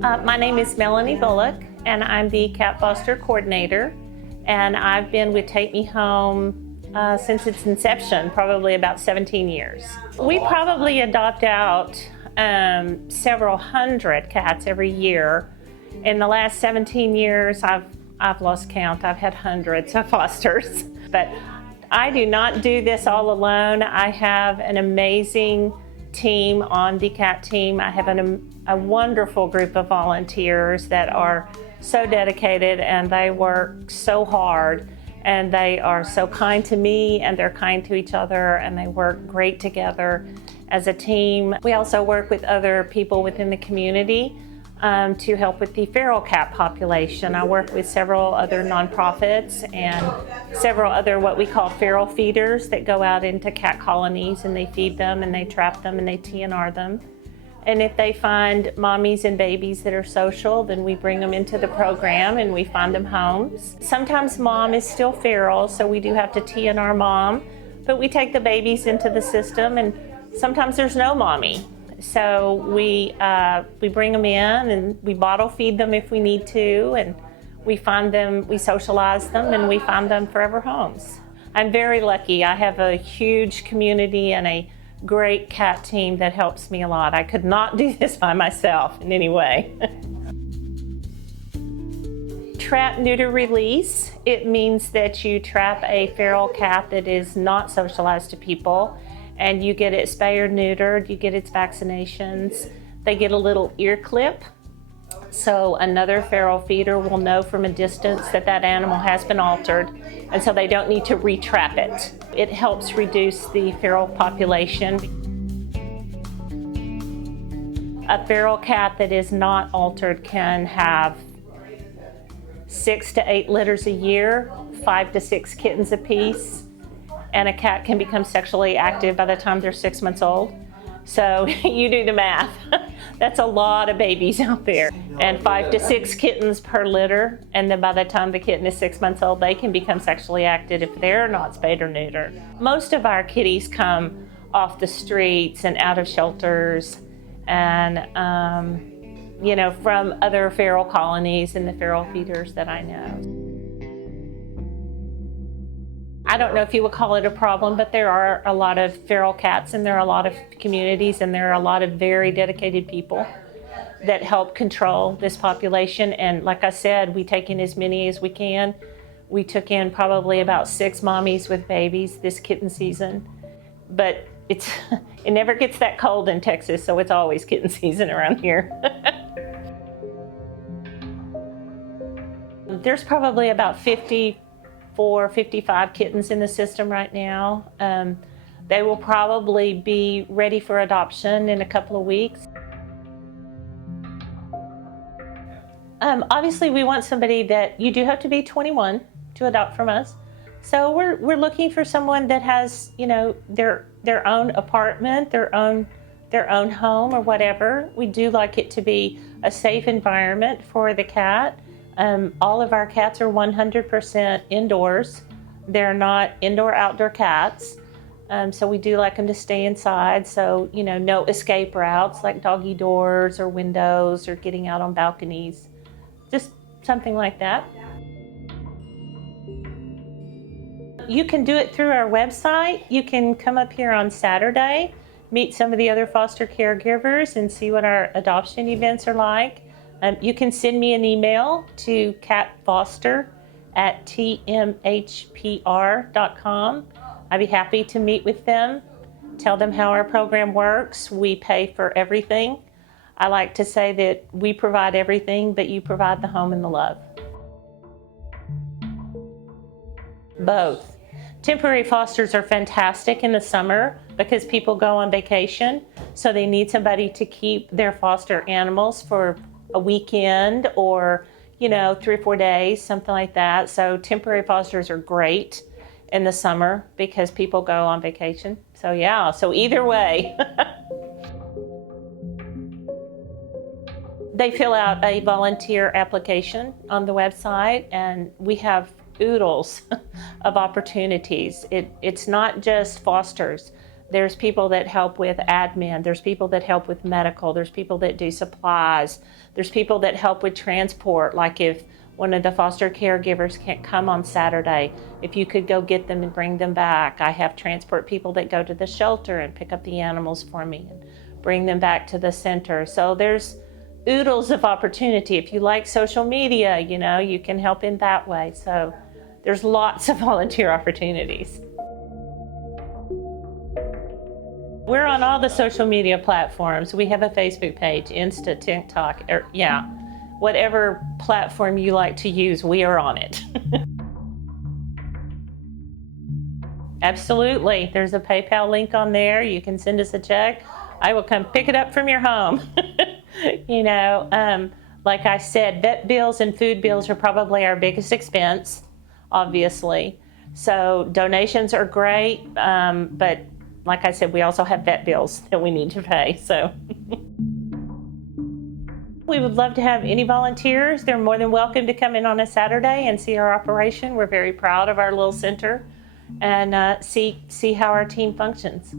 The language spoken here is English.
My name is Melanie Bulock, and I'm the cat foster coordinator. And I've been with Take Me Home since its inception, probably about 17 years. We probably adopt out several hundred cats every year. In the last 17 years, I've lost count. I've had hundreds of fosters. But I do not do this all alone. I have an amazing team on the cat team. I have a wonderful group of volunteers that are so dedicated, and they work so hard, and they are so kind to me, and they're kind to each other, and they work great together as a team. We also work with other people within the community to help with the feral cat population. I work with several other nonprofits and several other what we call feral feeders that go out into cat colonies, and they feed them and they trap them and they TNR them. And if they find mommies and babies that are social, then we bring them into the program and we find them homes. Sometimes mom is still feral, so we do have to TNR mom, but we take the babies into the system, and sometimes there's no mommy. So we bring them in and we bottle feed them if we need to, and we find them, we socialize them, and we find them forever homes. I'm very lucky. I have a huge community and a great cat team that helps me a lot. I could not do this by myself in any way. Trap, neuter, release. It means that you trap a feral cat that is not socialized to people, and you get it spay or neutered, you get its vaccinations. They get a little ear clip, so another feral feeder will know from a distance that that animal has been altered, and so they don't need to re-trap it. It helps reduce the feral population. A feral cat that is not altered can have 6 to 8 litters a year, 5 to 6 kittens apiece, and a cat can become sexually active by the time they're 6 months old. So you do the math. That's a lot of babies out there. And 5 to 6 kittens per litter, and then by the time the kitten is 6 months old, they can become sexually active if they're not spayed or neutered. Most of our kitties come off the streets and out of shelters, and from other feral colonies and the feral feeders that I know. I don't know if you would call it a problem, but there are a lot of feral cats, and there are a lot of communities, and there are a lot of very dedicated people that help control this population. And like I said, we take in as many as we can. We took in probably about 6 mommies with babies this kitten season, but it never gets that cold in Texas, so it's always kitten season around here. There's probably about 55 kittens in the system right now. They will probably be ready for adoption in a couple of weeks. Obviously, we want somebody that you do have to be 21 to adopt from us. So we're looking for someone that has, their own apartment, their own home or whatever. We do like it to be a safe environment for the cat. All of our cats are 100% indoors. They're not indoor-outdoor cats. So we do like them to stay inside. So, no escape routes like doggy doors or windows or getting out on balconies. Just something like that. You can do it through our website. You can come up here on Saturday, meet some of the other foster caregivers, and see what our adoption events are like. You can send me an email to catfoster@tmhpr.com. I'd be happy to meet with them, tell them how our program works. We pay for everything. I like to say that we provide everything, but you provide the home and the love. Both. Temporary fosters are fantastic in the summer because people go on vacation, so they need somebody to keep their foster animals for a weekend or 3 or 4 days, something like that. So temporary fosters are great in the summer because people go on vacation. So so either way. They fill out a volunteer application on the website, and we have oodles of opportunities. It's not just fosters. There's people that help with admin. There's people that help with medical. There's people that do supplies. There's people that help with transport, like if one of the foster caregivers can't come on Saturday, if you could go get them and bring them back. I have transport people that go to the shelter and pick up the animals for me and bring them back to the center. So there's oodles of opportunity. If you like social media, you know, you can help in that way. So there's lots of volunteer opportunities. We're on all the social media platforms. We have a Facebook page, Insta, TikTok, whatever platform you like to use, we are on it. Absolutely. There's a PayPal link on there. You can send us a check. I will come pick it up from your home. You know, like I said, vet bills and food bills are probably our biggest expense, obviously. So donations are great, but like I said, we also have vet bills that we need to pay. So we would love to have any volunteers. They're more than welcome to come in on a Saturday and see our operation. We're very proud of our little center and see how our team functions.